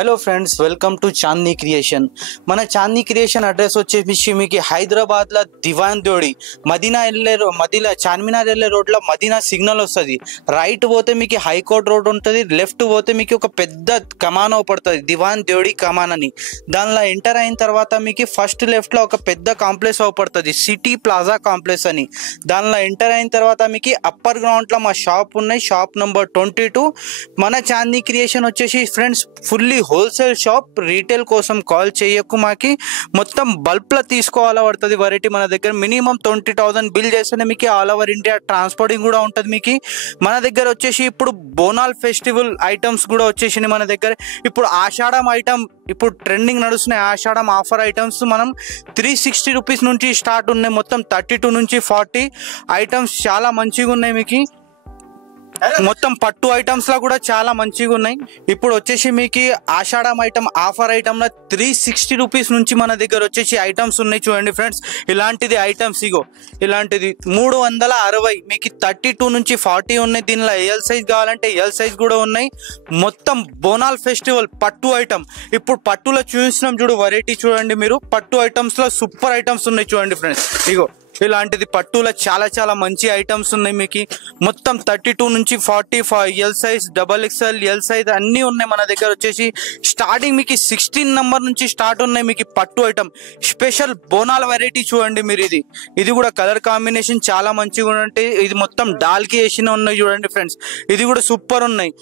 Hello friends, welcome to Chandi creation. మన Chandi creation address వచ్చేసి మీకు హైదరాబాద్లో దివాన్ దోడి మదీనా చార్మినార్ వెళ్ళే రోడ్లో మదీనా సిగ్నల్ వస్తుంది. రైట్ పోతే మీకు హైకోర్ట్ రోడ్ ఉంటుంది, లెఫ్ట్ పోతే మీకు ఒక పెద్ద కమాన్ పడుతుంది, దివాన్ దోడి కమాన్ అని. దానిలో ఎంటర్ అయిన తర్వాత మీకు ఫస్ట్ లెఫ్ట్లో ఒక పెద్ద కాంప్లెక్స్ పడుతుంది, సిటీ ప్లాజా కాంప్లెక్స్ అని. దానిలో ఎంటర్ అయిన తర్వాత మీకు అప్పర్ గ్రౌండ్లో మా షాప్ ఉన్నాయి, షాప్ నెంబర్ 22. మన చాందీ క్రియేషన్ వచ్చేసి friends fully wholesale shop. Retail కోసం కాల్ చేయకు, మాకి మొత్తం బల్బ్లో తీసుకోవాలా పడుతుంది వెరైటీ. మన దగ్గర మినిమం 20,000 బిల్ చేస్తేనే మీకు ఆల్ ఓవర్ ఇండియా ట్రాన్స్పోర్టింగ్ కూడా ఉంటుంది. మీకు మన దగ్గర వచ్చేసి ఇప్పుడు బోనాల్ ఫెస్టివల్ ఐటమ్స్ కూడా వచ్చేసినాయి మన దగ్గర. ఇప్పుడు ఆషాఢం ఐటమ్ ఇప్పుడు ట్రెండింగ్ నడుస్తున్నాయి, ఆషాఢం ఆఫర్ ఐటమ్స్ మనం 360 రూపీస్ నుంచి స్టార్ట్ ఉన్నాయి. మొత్తం 32 నుంచి 40 ఐటమ్స్ చాలా మంచిగా ఉన్నాయి. మీకు మొత్తం పట్టు ఐటమ్స్ లా కూడా చాలా మంచిగా ఉన్నాయి. ఇప్పుడు వచ్చేసి మీకు ఆషాఢం ఐటమ్ ఆఫర్ ఐటమ్ లో 360 రూపీస్ నుంచి మన దగ్గర వచ్చేసి ఐటమ్స్ ఉన్నాయి. చూడండి ఫ్రెండ్స్, ఇలాంటిది ఐటమ్స్ ఇగో ఇలాంటిది 360 మీకు 32 నుంచి 40 ఉన్నాయి. దీనిలో ఎల్ సైజ్ కావాలంటే ఎల్ సైజ్ కూడా ఉన్నాయి. మొత్తం బోనాల్ ఫెస్టివల్ పట్టు ఐటమ్. ఇప్పుడు పట్టులో చూసినాం చూడు వెరైటీ, చూడండి మీరు పట్టు ఐటమ్స్ లో సూపర్ ఐటమ్స్ ఉన్నాయి. చూడండి ఫ్రెండ్స్, ఇగో ఇలాంటిది పట్టులో చాలా చాలా మంచి ఐటమ్స్ ఉన్నాయి. మీకు మొత్తం 32 నుంచి 40 L size, XXL, L size అన్నీ ఉన్నాయి మన దగ్గర. వచ్చేసి స్టార్టింగ్ మీకు 16 నెంబర్ నుంచి స్టార్ట్ ఉన్నాయి. మీకు పట్టు ఐటమ్ స్పెషల్ బోనాల వెరైటీ చూడండి మీరు. ఇది కూడా కలర్ కాంబినేషన్ చాలా మంచిగా ఉంటాయి. ఇది మొత్తం డాల్కి వేసిన ఉన్నాయి చూడండి ఫ్రెండ్స్, ఇది కూడా సూపర్ ఉన్నాయి.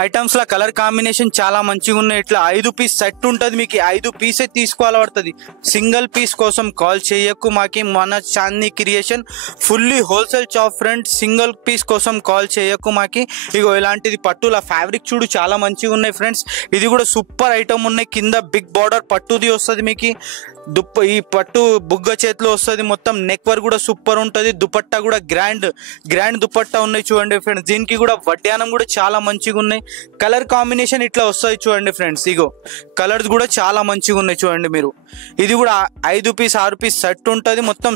ఐటమ్స్ లా కలర్ కాంబినేషన్ చాలా మంచిగా ఉన్నాయి. ఇట్లా 5 పీస్ సెట్ ఉంటుంది. మీకు 5 పీసే తీసుకోవాలి పడుతుంది. సింగిల్ పీస్ కోసం కాల్ చేయకు మాకి. మన Chandi creation fully wholesale shop friends. Single piece కోసం కాల్ చేయకు మాకి. ఇగో ఇలాంటిది పట్టుల ఫ్యాబ్రిక్ చూడు చాలా మంచిగా ఉన్నాయి ఫ్రెండ్స్. ఇది కూడా సూపర్ ఐటమ్ ఉన్నాయి. కింద బిగ్ బార్డర్ పట్టుది వస్తుంది మీకు. ఈ పట్టు బుగ్గ చేతిలో వస్తుంది. మొత్తం నెక్ వర్క్ కూడా సూపర్ ఉంటుంది. దుపట్టా కూడా గ్రాండ్ దుపట్టా ఉన్నాయి చూడండి ఫ్రెండ్స్. దీనికి కూడా వడ్డానం కూడా చాలా మంచిగా ఉన్నాయి. కలర్ కాంబినేషన్ ఇట్లా వస్తుంది చూడండి ఫ్రెండ్స్. ఇగో కలర్స్ కూడా చాలా మంచిగా ఉన్నాయి చూడండి మీరు. ఇది కూడా 5 పీస్ 6 పీస్ సెట్ ఉంటుంది. మొత్తం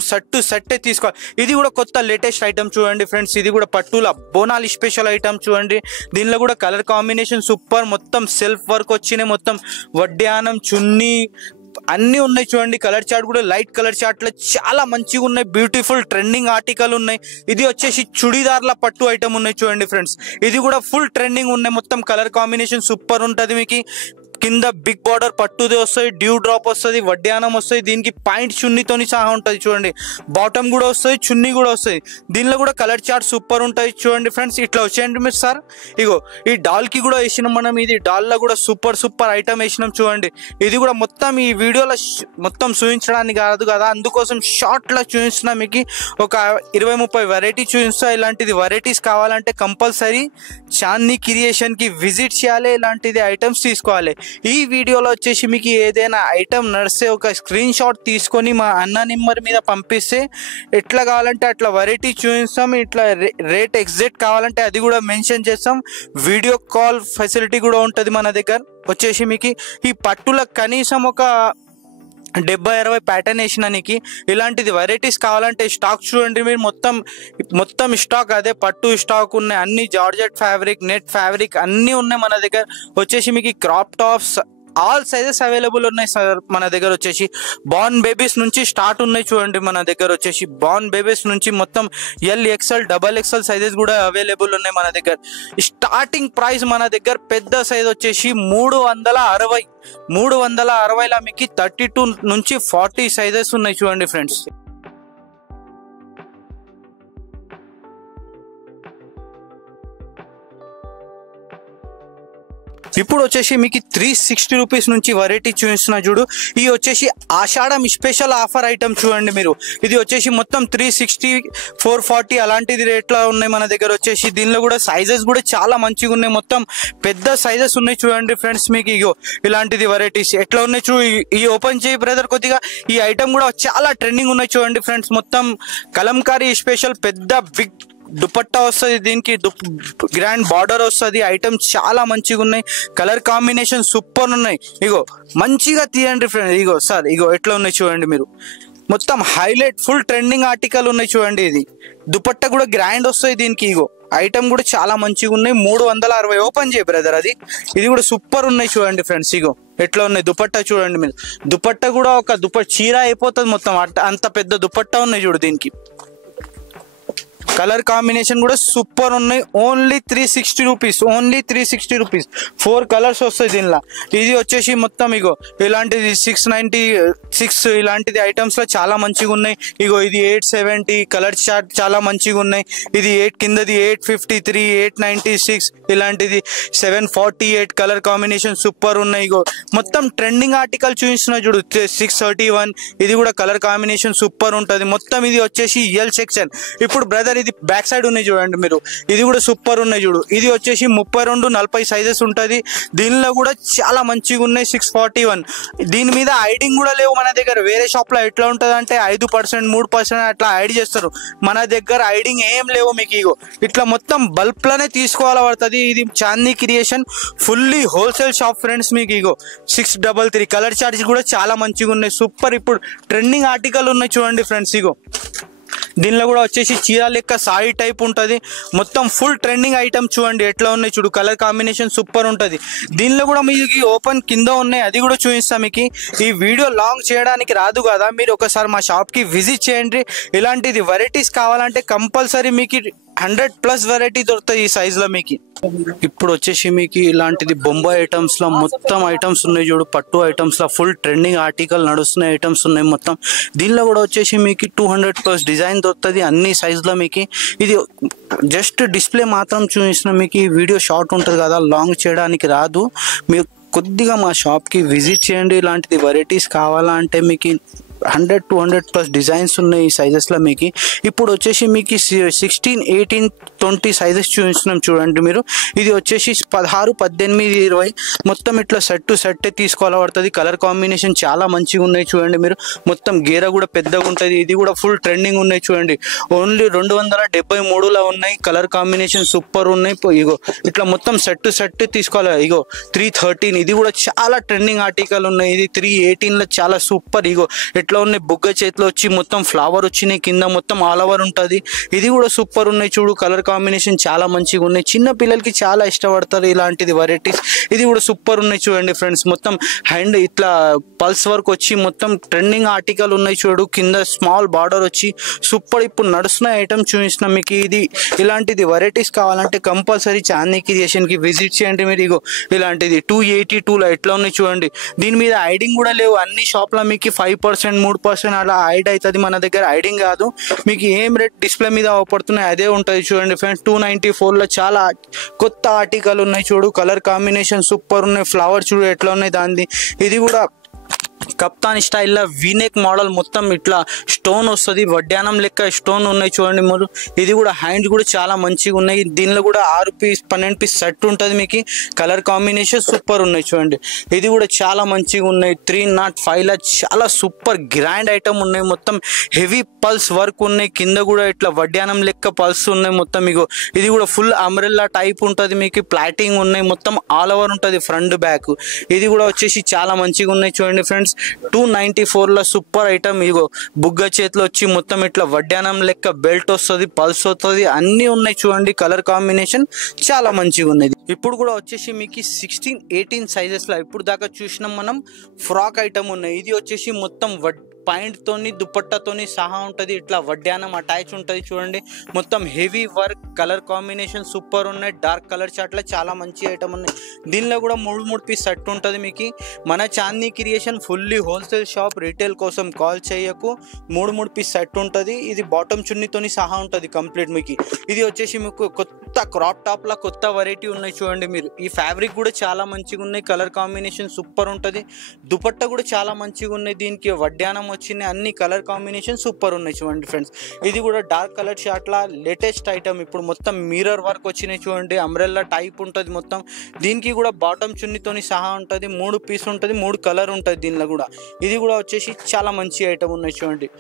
సెట్టే తీసుకోవాలి. ఇది కూడా కొత్త లేటెస్ట్ ఐటమ్ చూడండి ఫ్రెండ్స్. ఇది కూడా పట్టుల బోనాల్ స్పెషల్ ఐటమ్ చూడండి. దీనిలో కూడా కలర్ కాంబినేషన్ సూపర్. మొత్తం సెల్ఫ్ వర్క్ వచ్చినాయి. మొత్తం వడ్డానం చున్నీ అన్నీ ఉన్నాయి చూడండి. కలర్ చార్ట్ కూడా లైట్ కలర్ చార్ట్లో చాలా మంచిగా ఉన్నాయి. బ్యూటిఫుల్ ట్రెండింగ్ ఆర్టికల్ ఉన్నాయి. ఇది వచ్చేసి చుడీదార్ల పట్టు ఐటమ్ ఉన్నాయి చూడండి ఫ్రెండ్స్. ఇది కూడా ఫుల్ ట్రెండింగ్ ఉన్నాయి. మొత్తం కలర్ కాంబినేషన్ సూపర్ ఉంటుంది. మీకు కింద బిగ్ బార్డర్ పట్టుది వస్తుంది, డ్యూ డ్రాప్ వస్తుంది, వడ్డానం వస్తుంది. దీనికి పాయింట్ చున్నీతోని సహా ఉంటుంది చూడండి. బాటమ్ కూడా వస్తుంది, చున్నీ కూడా వస్తుంది. దీనిలో కూడా కలర్ చార్ట్ సూపర్ ఉంటుంది చూడండి ఫ్రెండ్స్. ఇట్లా వచ్చేయండి మీరు సార్. ఇగో ఈ డాల్కి కూడా వేసినాం మనం. ఇది డాల్లో కూడా సూపర్ ఐటమ్ వేసినాం చూడండి. ఇది కూడా మొత్తం ఈ వీడియోలో మొత్తం చూపించడానికి కాదు కదా, అందుకోసం షార్ట్లో చూపిస్తున్నా. మీకు ఒక 20-30 వెరైటీ చూపిస్తా. ఇలాంటిది వెరైటీస్ కావాలంటే కంపల్సరీ చాందీ క్రియేషన్కి విజిట్ చేయాలి. ఇలాంటిది ఐటమ్స్ తీసుకోవాలి. ఈ వీడియోలో వచ్చేసి మీకు ఏదైనా ఐటమ్ నడిస్తే ఒక స్క్రీన్ షాట్ తీసుకొని మా అన్న నెంబర్ మీద పంపిస్తే ఎట్లా కావాలంటే అట్లా వెరైటీ చూపిస్తాం. ఇట్లా రేట్ ఎగ్జాక్ట్ కావాలంటే అది కూడా మెన్షన్ చేస్తాం. వీడియో కాల్ ఫెసిలిటీ కూడా ఉంటుంది మన దగ్గర. వచ్చేసి మీకు ఈ పట్టుల కనీసం ఒక 70-60 ప్యాటర్న్ వేసినానికి. ఇలాంటిది వెరైటీస్ కావాలంటే స్టాక్ చూడండి మీరు. మొత్తం స్టాక్ అదే పట్టు స్టాక్ ఉన్నాయి. అన్ని జార్జెట్ ఫ్యాబ్రిక్, నెట్ ఫ్యాబ్రిక్ అన్నీ ఉన్నాయి మన దగ్గర. వచ్చేసి మీకు crop tops all sizes available ఉన్నాయి సార్ మన దగ్గర. వచ్చేసి బార్న్ బేబీస్ నుంచి స్టార్ట్ ఉన్నాయి చూడండి మన దగ్గర. వచ్చేసి బార్న్ బేబీస్ నుంచి మొత్తం XL, XXL సైజెస్ కూడా అవైలబుల్ ఉన్నాయి మన దగ్గర. స్టార్టింగ్ ప్రైస్ మన దగ్గర పెద్ద సైజ్ వచ్చేసి 360లా మీకు 32 నుంచి 40 సైజెస్ ఉన్నాయి చూడండి ఫ్రెండ్స్. ఇప్పుడు వచ్చేసి మీకు 360 రూపీస్ నుంచి వెరైటీ చూపిస్తున్నా చూడు. ఇది వచ్చేసి ఆషాఢం స్పెషల్ ఆఫర్ ఐటమ్ చూడండి మీరు. ఇది వచ్చేసి మొత్తం 360, 440 అలాంటిది రేట్లో ఉన్నాయి మన దగ్గర. వచ్చేసి దీనిలో కూడా సైజెస్ కూడా చాలా మంచిగా ఉన్నాయి. మొత్తం పెద్ద సైజెస్ ఉన్నాయి చూడండి ఫ్రెండ్స్. మీకు ఇగో ఇలాంటిది వెరైటీస్ ఎట్లా ఉన్నాయి చూ. ఈ ఓపెన్ చేయి బ్రదర్ కొద్దిగా. ఈ ఐటమ్ కూడా చాలా ట్రెండింగ్ ఉన్నాయి చూడండి ఫ్రెండ్స్. మొత్తం కలంకారీ స్పెషల్ పెద్ద బిగ్ దుపట్టా వస్తుంది. దీనికి గ్రాండ్ బార్డర్ వస్తుంది. ఐటమ్ చాలా మంచిగా ఉన్నాయి. కలర్ కాంబినేషన్ సూపర్ ఉన్నాయి. ఇగో మంచిగా తీయండి ఫ్రెండ్స్. ఇగో సార్, ఇగో ఎట్లా ఉన్నాయి చూడండి మీరు. మొత్తం హైలైట్ ఫుల్ ట్రెండింగ్ ఆర్టికల్ ఉన్నాయి చూడండి. ఇది దుపట్టా కూడా గ్రాండ్ వస్తుంది దీనికి. ఇగో ఐటమ్ కూడా చాలా మంచిగా ఉన్నాయి. 360 ఓపెన్ చేయ బ్రదర్ అది. ఇది కూడా సూపర్ ఉన్నాయి చూడండి ఫ్రెండ్స్. ఇగో ఎట్లా ఉన్నాయి దుపట్టా చూడండి మీరు. దుపట్టా కూడా ఒక చీర అయిపోతుంది మొత్తం, అంత పెద్ద దుపట్టా ఉన్నాయి చూడు. దీనికి కలర్ కాంబినేషన్ కూడా సూపర్ ఉన్నాయి. Only 360 rupees, only 360 rupees. 4 colours వస్తాయి దీనిలో. ఇది వచ్చేసి మొత్తం ఇగో ఇలాంటిది 696 ఇలాంటిది ఐటమ్స్ లో చాలా మంచిగా ఉన్నాయి. ఇగో ఇది 870 కలర్ చార్ట్ చాలా మంచిగా ఉన్నాయి. ఇది 8 కిందది 853, 896 ఇలాంటిది 748 కలర్ కాంబినేషన్ సూపర్ ఉన్నాయి. ఇగో మొత్తం ట్రెండింగ్ ఆర్టికల్ చూపిస్తున్నా చూడు 631. ఇది కూడా కలర్ కాంబినేషన్ సూపర్ ఉంటుంది మొత్తం. ఇది వచ్చేసి ఎల్ సెక్షన్. ఇప్పుడు బ్రదర్ ఇది బ్యాక్ సైడ్ ఉన్నాయి చూడండి మీరు. ఇది కూడా సూపర్ ఉన్నాయి చూడు. ఇది వచ్చేసి 32, 40 సైజెస్ ఉంటుంది. దీనిలో కూడా చాలా మంచిగా ఉన్నాయి. 641. దీని మీద ఐడింగ్ కూడా లేవు మన దగ్గర. వేరే షాప్ లో ఎట్లా ఉంటుంది అంటే 5%, 3% అట్లా ఐడ్ చేస్తారు. మన దగ్గర ఐడింగ్ ఏం లేవు మీకు. ఇగో ఇట్లా మొత్తం బల్బ్ లోనే తీసుకోవాల పడుతుంది. ఇది Chandi creation fully wholesale shop friends. మీకు ఇగో 633 కలర్ చార్ట్స్ కూడా చాలా మంచిగా ఉన్నాయి సూపర్. ఇప్పుడు ట్రెండింగ్ ఆర్టికల్ ఉన్నాయి చూడండి ఫ్రెండ్స్. ఇగో దీనిలో కూడా వచ్చేసి చీర లెక్క సారీ టైప్ ఉంటుంది మొత్తం. ఫుల్ ట్రెండింగ్ ఐటమ్ చూడండి ఎట్లా ఉన్నాయి చూడు. కలర్ కాంబినేషన్ సూపర్ ఉంటుంది. దీనిలో కూడా మీకు ఓపెన్ కింద ఉన్నాయి, అది కూడా చూపిస్తాం మీకు. ఈ వీడియో లాంగ్ చేయడానికి రాదు కదా, మీరు ఒకసారి మా షాప్కి విజిట్ చేయండి. ఇలాంటిది వెరైటీస్ కావాలంటే కంపల్సరీ మీకు 100+ వెరైటీ దొరుకుతాయి ఈ సైజులో మీకు. ఇప్పుడు వచ్చేసి మీకు ఇలాంటిది బొంబాయి ఐటమ్స్ లో మొత్తం ఐటమ్స్ ఉన్నాయి చూడు. పట్టు ఐటమ్స్ లో ఫుల్ ట్రెండింగ్ ఆర్టికల్ నడుస్తున్న ఐటమ్స్ ఉన్నాయి మొత్తం. దీనిలో కూడా వచ్చేసి మీకు 200+ డిజైన్ దొరుకుతుంది అన్ని సైజులో మీకు. ఇది జస్ట్ డిస్ప్లే మాత్రం చూపిస్తున్నా మీకు. ఈ వీడియో షార్ట్ ఉంటుంది కదా, లాంగ్ చేయడానికి రాదు. మీరు కొద్దిగా మా షాప్కి విజిట్ చేయండి. ఇలాంటిది వెరైటీస్ కావాలంటే మీకు 100, 200+ డిజైన్స్ ఉన్నాయి ఈ సైజెస్లో మీకు. ఇప్పుడు వచ్చేసి మీకు 16, 18, 20 సైజెస్ చూపిస్తున్నాం చూడండి మీరు. ఇది వచ్చేసి 16, 18, 20 మొత్తం ఇట్లా సెట్ టు సెట్ తీసుకోవాలి పడుతుంది. కలర్ కాంబినేషన్ చాలా మంచిగా ఉన్నాయి చూడండి మీరు. మొత్తం గేర కూడా పెద్దగా ఉంటుంది. ఇది కూడా ఫుల్ ట్రెండింగ్ ఉన్నాయి చూడండి. ఓన్లీ 273లో ఉన్నాయి. కలర్ కాంబినేషన్ సూపర్ ఉన్నాయి. ఇగో ఇట్లా మొత్తం సెట్ టు సెట్ తీసుకోవాలి. ఇగో 313 ఇది కూడా చాలా ట్రెండింగ్ ఆర్టికల్ ఉన్నాయి. ఇది 318లో చాలా సూపర్. ఇగో ఇట్లా ఉన్నాయి బుగ్గ చేతిలో వచ్చి మొత్తం ఫ్లవర్ వచ్చినాయి కింద మొత్తం ఆల్ ఓవర్ ఉంటుంది. ఇది కూడా సూపర్ ఉన్నాయి చూడు. కలర్ కాంబినేషన్ చాలా మంచిగా ఉన్నాయి. చిన్న పిల్లలకి చాలా ఇష్టపడతారు ఇలాంటిది వెరైటీస్. ఇది కూడా సూపర్ ఉన్నాయి చూడండి ఫ్రెండ్స్. మొత్తం హ్యాండ్ ఇట్లా పల్స్ వర్క్ వచ్చి మొత్తం ట్రెండింగ్ ఆర్టికల్ ఉన్నాయి చూడు. కింద స్మాల్ బార్డర్ వచ్చి సూపర్. ఇప్పుడు నడుస్తున్న ఐటమ్ చూపిస్తున్నా మీకు. ఇది ఇలాంటిది వెరైటీస్ కావాలంటే కంపల్సరీ చాందీ క్రియేషన్కి విజిట్ చేయండి మీరు. ఇగో ఇలాంటిది 282లో ఎట్లా ఉన్నాయి చూడండి. దీని మీద ఐడింగ్ కూడా లేవు. అన్ని షాప్లో మీకు 5%, 3% అలా ఐడ్ అవుతుంది. మన దగ్గర ఐడింగ్ కాదు. మీకు ఏం రేట్ డిస్ప్లే మీద అవపడుతున్నాయి అదే ఉంటుంది చూడండి ఫ్రెండ్స్. 294లో చాలా కొత్త ఆర్టికల్ ఉన్నాయి చూడు. కలర్ కాంబినేషన్ సూపర్ ఉన్నాయి. ఫ్లవర్ చూడు ఎట్లా ఉన్నాయి దాన్ని. ఇది కూడా కప్తాన్ స్టైల్లో వీనెక్ మోడల్ మొత్తం ఇట్లా స్టోన్ వస్తుంది. వడ్డానం లెక్క స్టోన్ ఉన్నాయి చూడండి మీరు. ఇది కూడా హ్యాండ్స్ కూడా చాలా మంచిగా ఉన్నాయి. దీనిలో కూడా 6 పీస్ 12 పీస్ సెట్ ఉంటుంది మీకు. కలర్ కాంబినేషన్ సూపర్ ఉన్నాయి చూడండి. ఇది కూడా చాలా మంచిగా ఉన్నాయి. 305లో చాలా సూపర్ గ్రాండ్ ఐటమ్ ఉన్నాయి. మొత్తం హెవీ పల్స్ వర్క్ ఉన్నాయి. కింద కూడా ఇట్లా వడ్డానం లెక్క పల్స్ ఉన్నాయి మొత్తం. ఇగో ఇది కూడా ఫుల్ అంబ్రెల్లా టైప్ ఉంటుంది మీకు. ప్లాటింగ్ ఉన్నాయి మొత్తం ఆల్ ఓవర్ ఉంటుంది ఫ్రంట్ బ్యాక్. ఇది కూడా వచ్చేసి చాలా మంచిగా ఉన్నాయి చూడండి ఫ్రెండ్స్. 294లో సూపర్ ఐటమ్. ఇగో బుగ్గ చేతిలో వచ్చి మొత్తం ఇట్లా వడ్డానం లెక్క బెల్ట్ వస్తుంది, పల్స్ వస్తుంది, అన్నీ ఉన్నాయి చూడండి. కలర్ కాంబినేషన్ చాలా మంచిగా ఉన్నది. ఇప్పుడు కూడా వచ్చేసి మీకు 16, 18 సైజెస్లో ఇప్పుడు దాకా చూసినాం మనం. ఫ్రాక్ ఐటమ్ ఉన్నాయి. ఇది వచ్చేసి మొత్తం పాయింట్ తోని దుపట్టాతోని సహా ఉంటుంది. ఇట్లా వడ్డానం అటాచ్ ఉంటుంది చూడండి. మొత్తం heavy work. Colour combination super ఉన్నాయి. డార్క్ కలర్ చాట్లో చాలా మంచి ఐటమ్ ఉన్నాయి. దీనిలో కూడా 3 పీస్ సెట్ ఉంటుంది మీకు. మన Chandi creation fully wholesale shop. Retail కోసం కాల్ చేయకు. 3 పీస్ సెట్ ఉంటుంది. ఇది బాటమ్ చున్నీతోని సహా ఉంటుంది కంప్లీట్ మీకు. ఇది వచ్చేసి మీకు కొత్త క్రాప్ టాప్లో కొత్త వెరైటీ ఉన్నాయి చూడండి మీరు. ఈ ఫ్యాబ్రిక్ కూడా చాలా మంచిగా ఉన్నాయి. కలర్ కాంబినేషన్ సూపర్ ఉంటుంది. దుపట్టా కూడా చాలా మంచిగా ఉన్నాయి. దీనికి వడ్డానం వచ్చినాయి. అన్ని కలర్ కాంబినేషన్ సూపర్ ఉన్నాయి చూడండి ఫ్రెండ్స్. ఇది కూడా డార్క్ కలర్ షార్ట్లా లేటెస్ట్ ఐటమ్. ఇప్పుడు మొత్తం మిర్రర్ వర్క్ వచ్చినాయి చూడండి. అంబ్రెల్లా టైప్ ఉంటుంది మొత్తం. దీనికి కూడా బాటమ్ చున్నీతోని సహా ఉంటుంది. 3 పీస్ ఉంటుంది. 3 కలర్ ఉంటుంది దీనిలో కూడా. ఇది కూడా వచ్చేసి చాలా మంచి ఐటమ్ ఉన్నాయి చూడండి.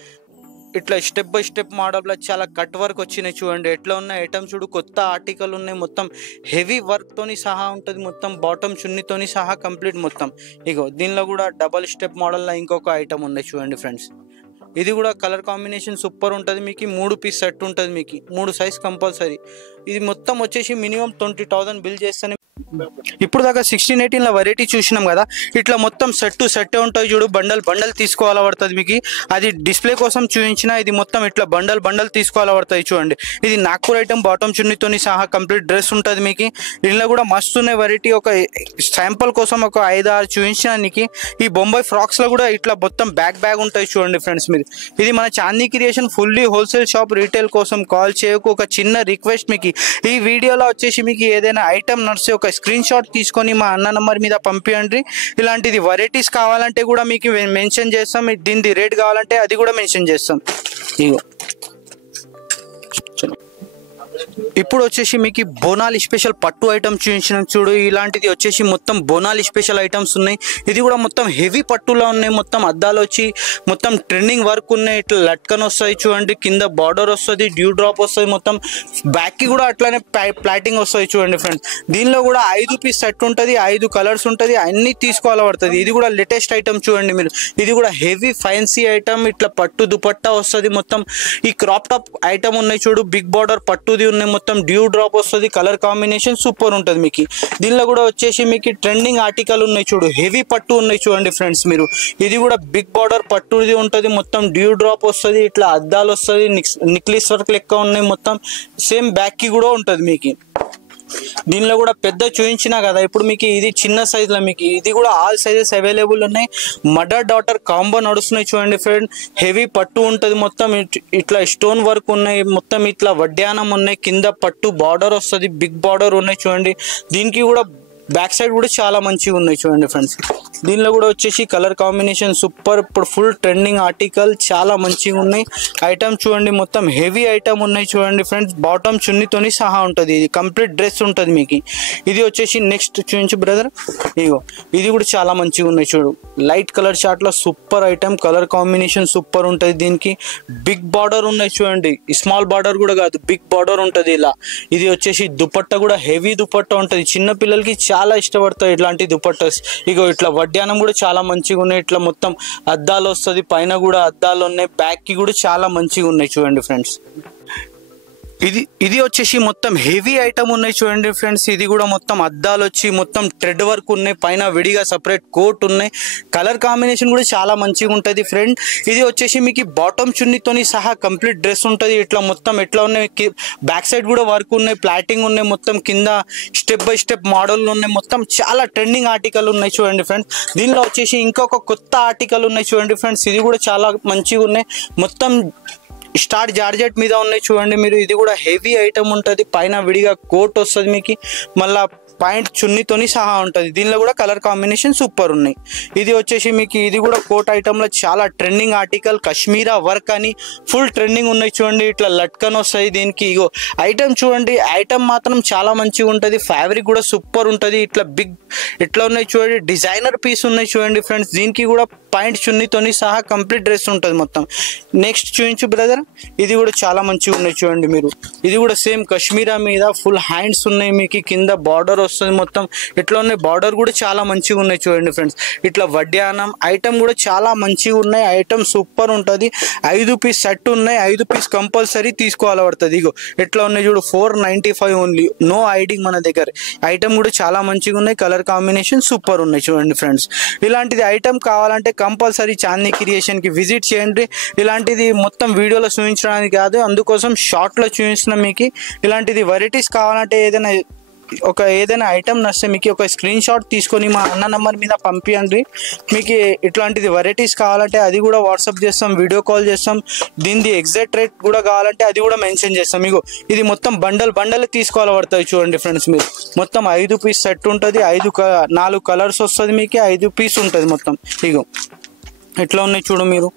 ఇట్లా స్టెప్ బై స్టెప్ మోడల్లో చాలా కట్ వర్క్ వచ్చినాయి చూడండి. ఎట్లా ఉన్నాయి ఐటమ్ చూడు. కొత్త ఆర్టికల్ ఉన్నాయి మొత్తం. హెవీ వర్క్తోని సహా ఉంటుంది మొత్తం. బాటమ్ చున్నీతోని సహా కంప్లీట్ మొత్తం. ఇగో దీనిలో కూడా డబల్ స్టెప్ మోడల్లో ఇంకొక ఐటమ్ ఉన్నాయి చూడండి ఫ్రెండ్స్. ఇది కూడా కలర్ కాంబినేషన్ సూపర్ ఉంటుంది మీకు. 3 పీస్ సెట్ ఉంటుంది మీకు, 3 సైజ్ కంపల్సరీ. ఇది మొత్తం వచ్చేసి మినిమం 20,000 బిల్ చేస్తేనే. ఇప్పుడు దాకా 16-18 వెరైటీ చూసినాం కదా, ఇట్లా మొత్తం సెట్ ఉంటాయి చూడు, బండల్ తీసుకోవాలా పడుతుంది మీకు. అది డిస్ప్లే కోసం చూపించిన, ఇది మొత్తం ఇట్లా బండల్ తీసుకోవాలా పడుతుంది చూడండి. ఇది నాగ్పూర్ ఐటమ్ బాటమ్ చున్నీతోని సహా కంప్లీట్ డ్రెస్ ఉంటుంది మీకు. దీనిలో కూడా మస్తు ఉన్నాయి వెరైటీ. ఒక శాంపుల్ కోసం ఒక 5-6 చూపించడానికి. ఈ బొంబాయి ఫ్రాక్స్ లో కూడా ఇట్లా మొత్తం బ్యాగ్ ఉంటాయి చూడండి ఫ్రెండ్స్ మీరు. ఇది మన Chandi creation fully wholesale shop. Retail కోసం కాల్ చేయకు. ఒక చిన్న రిక్వెస్ట్ మీకు, ఈ వీడియోలో వచ్చేసి మీకు ఏదైనా ఐటమ్ నడిస్తే ఒక స్క్రీన్ షాట్ తీసుకొని మా అన్న నంబర్ మీద పంపించండి. ఇలాంటిది వెరైటీస్ కావాలంటే కూడా మీకు మెన్షన్ చేస్తాం. దీని రేట్ కావాలంటే అది కూడా మెన్షన్ చేస్తాం. ఇగో ఇప్పుడు వచ్చేసి మీకు బోనాల్ స్పెషల్ పట్టు ఐటమ్స్ చూపించినాం చూడు. ఇలాంటిది వచ్చేసి మొత్తం బోనాల్ స్పెషల్ ఐటమ్స్ ఉన్నాయి. ఇది కూడా మొత్తం హెవీ పట్టులో ఉన్నాయి. మొత్తం అద్దాలు వచ్చి మొత్తం ట్రెండింగ్ వర్క్ ఉన్నాయి. ఇట్లా లట్కన్ వస్తాయి చూడండి, కింద బార్డర్ వస్తుంది, డ్యూ డ్రాప్ వస్తుంది, మొత్తం బ్యాక్ కి కూడా అట్లానే ప్లాటింగ్ వస్తాయి చూడండి ఫ్రెండ్స్. దీనిలో కూడా 5 పీస్ సెట్ ఉంటుంది, 5 కలర్స్ ఉంటుంది, అన్ని తీసుకోవాల పడుతుంది. ఇది కూడా లేటెస్ట్ ఐటమ్ చూడండి మీరు. ఇది కూడా హెవీ ఫ్యాన్సీ ఐటమ్. ఇట్లా పట్టు దుపట్టా వస్తుంది మొత్తం. ఈ క్రాప్ టాప్ ఐటమ్ ఉన్నాయి చూడు, బిగ్ బార్డర్ పట్టుది ఉన్నాయి, మొత్తం డ్యూ డ్రాప్ వస్తుంది. కలర్ కాంబినేషన్ సూపర్ ఉంటుంది మీకు. దీనిలో కూడా వచ్చేసి మీకు ట్రెండింగ్ ఆర్టికల్ ఉన్నాయి చూడు, హెవీ పట్టు ఉన్నాయి చూడండి ఫ్రెండ్స్ మీరు. ఇది కూడా బిగ్ బార్డర్ పట్టుది ఉంటుంది, మొత్తం డ్యూ డ్రాప్ వస్తుంది, ఇట్లా అద్దాలు వస్తుంది, నిక్లెస్ వర్క్ లెక్క ఉన్నాయి, మొత్తం సేమ్ బ్యాక్ కి కూడా ఉంటుంది మీకు. దీనిలో కూడా పెద్ద చూపించినా కదా, ఇప్పుడు మీకు ఇది చిన్న సైజులో మీకు. ఇది కూడా ఆల్ సైజెస్ అవైలబుల్ ఉన్నాయి. మదర్ డాటర్ కాంబో నడుస్తున్నాయి చూడండి ఫ్రెండ్. హెవీ పట్టు ఉంటుంది, మొత్తం ఇట్లా స్టోన్ వర్క్ ఉన్నాయి, మొత్తం ఇట్లా వడ్డానం ఉన్నాయి, కింద పట్టు బార్డర్ వస్తుంది, బిగ్ బార్డర్ ఉన్నాయి చూడండి. దీనికి కూడా బ్యాక్ సైడ్ కూడా చాలా మంచిగా ఉన్నాయి చూడండి ఫ్రెండ్స్. దీనిలో కూడా వచ్చేసి కలర్ కాంబినేషన్ సూపర్. ఇప్పుడు ఫుల్ ట్రెండింగ్ ఆర్టికల్, చాలా మంచిగా ఉన్నాయి ఐటమ్ చూడండి. మొత్తం హెవీ ఐటమ్ ఉన్నాయి చూడండి ఫ్రెండ్స్. బాటమ్ చున్నీతోని సహా ఉంటుంది, ఇది కంప్లీట్ డ్రెస్ ఉంటుంది మీకు. ఇది వచ్చేసి నెక్స్ట్ చూపించు బ్రదర్. ఇగో ఇది కూడా చాలా మంచిగా ఉన్నాయి చూడు, లైట్ కలర్ చార్ట్ లో super item. Colour combination super ఉంటుంది. దీనికి బిగ్ బార్డర్ ఉన్నాయి చూడండి, స్మాల్ బార్డర్ కూడా కాదు, బిగ్ బార్డర్ ఉంటుంది ఇలా. ఇది వచ్చేసి దుపట్టా కూడా హెవీ దుపట్టా ఉంటుంది. చిన్న పిల్లలకి చాలా ఇష్టపడతాయి ఇట్లాంటి దుపట్టాస్. ఇగో ఇట్లా వడ్డానం కూడా చాలా మంచిగా ఉన్నాయి. ఇట్లా మొత్తం అద్దాలు వస్తుంది, పైన కూడా అద్దాలు ఉన్నాయి, బ్యాక్ కి కూడా చాలా మంచిగా ఉన్నాయి చూడండి ఫ్రెండ్స్. ఇది వచ్చేసి మొత్తం హెవీ ఐటమ్ ఉన్నాయి చూడండి ఫ్రెండ్స్. ఇది కూడా మొత్తం అద్దాలు వచ్చి మొత్తం థ్రెడ్ వర్క్ ఉన్నాయి, పైన విడిగా సపరేట్ కోట్ ఉన్నాయి. కలర్ కాంబినేషన్ కూడా చాలా మంచిగా ఉంటుంది ఫ్రెండ్. ఇది వచ్చేసి మీకు బాటమ్ చున్నీతోని సహా కంప్లీట్ డ్రెస్ ఉంటుంది. ఇట్లా మొత్తం ఎట్లా ఉన్నాయి, బ్యాక్ సైడ్ కూడా వర్క్ ఉన్నాయి, ప్లాటింగ్ ఉన్నాయి, మొత్తం కింద స్టెప్ బై స్టెప్ మోడల్ ఉన్నాయి, మొత్తం చాలా ట్రెండింగ్ ఆర్టికల్ ఉన్నాయి చూడండి ఫ్రెండ్స్. దీనిలో వచ్చేసి ఇంకొక కొత్త ఆర్టికల్ ఉన్నాయి చూడండి ఫ్రెండ్స్. ఇది కూడా చాలా మంచిగా ఉన్నాయి, మొత్తం స్టార్ జార్జెట్ మీద ఉన్నాయి చూడండి మీరు. ఇది కూడా హెవీ ఐటమ్ ఉంటుంది, పైన విడిగా కోట్ వస్తుంది మీకు, మళ్ళా పాయింట్ చున్నీతోని సహా ఉంటుంది. దీనిలో కూడా కలర్ కాంబినేషన్ సూపర్ ఉన్నాయి. ఇది వచ్చేసి మీకు ఇది కూడా కోట్ ఐటమ్లో చాలా ట్రెండింగ్ ఆర్టికల్. కశ్మీరా వర్క్ అని ఫుల్ ట్రెండింగ్ ఉన్నాయి చూడండి. ఇట్లా లట్కన్ వస్తాయి దీనికి. ఇగో ఐటమ్ చూడండి, ఐటమ్ మాత్రం చాలా మంచిగా ఉంటుంది. ఫ్యాబ్రిక్ కూడా సూపర్ ఉంటుంది. ఇట్లా బిగ్ ఇట్లా ఉన్నాయి చూడండి, డిజైనర్ పీస్ ఉన్నాయి చూడండి ఫ్రెండ్స్. దీనికి కూడా పాయింట్ చున్నీతోని సహా కంప్లీట్ డ్రెస్ ఉంటుంది మొత్తం. నెక్స్ట్ చూపించు బ్రదర్. ఇది కూడా చాలా మంచిగా ఉన్నాయి చూడండి మీరు. ఇది కూడా సేమ్ కశ్మీరా మీద ఫుల్ హ్యాండ్స్ ఉన్నాయి మీకు, కింద బార్డర్ వస్తుంది మొత్తం. ఇట్లా ఉన్నాయి, బార్డర్ కూడా చాలా మంచిగా ఉన్నాయి చూడండి ఫ్రెండ్స్. ఇట్లా వడ్డానం ఐటమ్ కూడా చాలా మంచిగా ఉన్నాయి. ఐటమ్ సూపర్ ఉంటుంది. 5 పీస్ సెట్ ఉన్నాయి, 5 పీస్ కంపల్సరీ తీసుకోవాలి పడుతుంది. ఇగో ఎట్లా ఉన్నాయి చూడు, 495 ఓన్లీ, నో ఐడింగ్ మన దగ్గర. ఐటమ్ కూడా చాలా మంచిగా ఉన్నాయి. కలర్ కాంబినేషన్ సూపర్ ఉన్నాయి చూడండి ఫ్రెండ్స్. ఇలాంటిది ఐటమ్ కావాలంటే కంపల్సరీ చాందీ క్రియేషన్ కి విజిట్ చేయండి. ఇలాంటిది మొత్తం వీడియోలో చూపించడానికి కాదు, అందుకోసం షార్ట్ లో చూపించిన మీకు. ఇలాంటిది వెరైటీస్ కావాలంటే ఏదైనా ఐటమ్ నచ్చితే మీకు ఒక స్క్రీన్ షాట్ తీసుకొని మా అన్న నంబర్ మీద పంపించండి. మీకు ఇట్లాంటిది వెరైటీస్ కావాలంటే అది కూడా వాట్సాప్ చేస్తాం, వీడియో కాల్ చేస్తాం. దీనిది ఎగ్జాక్ట్ రేట్ కూడా కావాలంటే అది కూడా మెన్షన్ చేస్తాం. మీకు ఇది మొత్తం బండల్ తీసుకోవాలి పడుతుంది చూడండి ఫ్రెండ్స్. మీరు మొత్తం 5 పీస్ సెట్ ఉంటుంది, 4 కలర్స్ వస్తుంది మీకు, 5 పీస్ ఉంటుంది మొత్తం. ఇగో ఎట్లా ఉన్నాయి చూడు మీరు,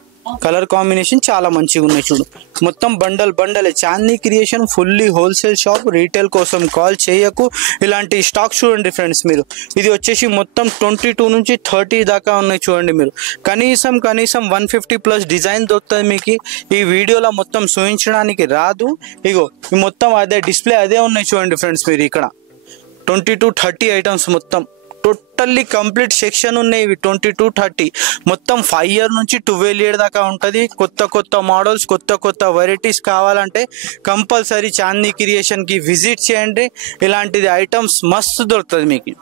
కలర్ కాంబినేషన్ చాలా మంచిగా ఉన్నాయి చూడు. మొత్తం bundle. Chandi creation fully wholesale shop. Retail కోసం కాల్ చేయకు. ఇలాంటి స్టాక్ చూడండి ఫ్రెండ్స్ మీరు. ఇది వచ్చేసి మొత్తం 22 నుంచి 30 దాకా ఉన్నాయి చూడండి మీరు. కనీసం 150+ డిజైన్ దొరుకుతుంది మీకు. ఈ వీడియోలో మొత్తం చూపించడానికి రాదు. ఇగో మొత్తం అదే డిస్ప్లే అదే ఉన్నాయి చూడండి ఫ్రెండ్స్ మీరు. ఇక్కడ 20 to 30 ఐటమ్స్ మొత్తం టోటల్లీ కంప్లీట్ సెక్షన్ ఉన్నాయి ఇవి 22-30 మొత్తం 5 year నుంచి 12 year దాకా ఉంటుంది. కొత్త మోడల్స్ కొత్త వెరైటీస్ కావాలంటే కంపల్సరీ చాందినీ క్రియేషన్కి విజిట్ చేయండి. ఇలాంటిది ఐటమ్స్ మస్తు దొరుకుతుంది మీకు.